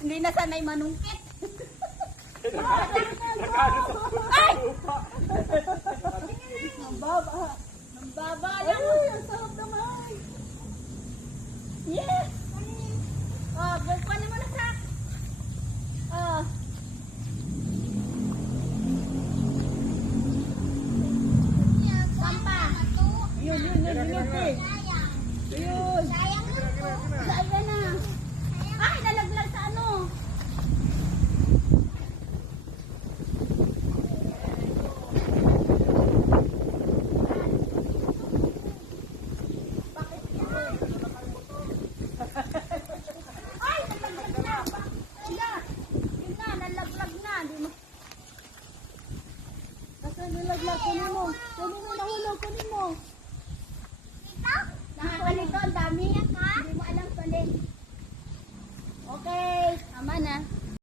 Hindi na sanay manungkit. Ay! Nambaba. Nambaba lang. Yun, yun, yun, yun, yun, eh. Yun. Sayang na. Ay, nalaglag sa ano. Ay, nalaglag na. Yun na, nalaglag na. Di mo. Kasi nalaglag. Kunin mo. Kunin mo, nahulog. Kunin mo. Hindi mo 慢点。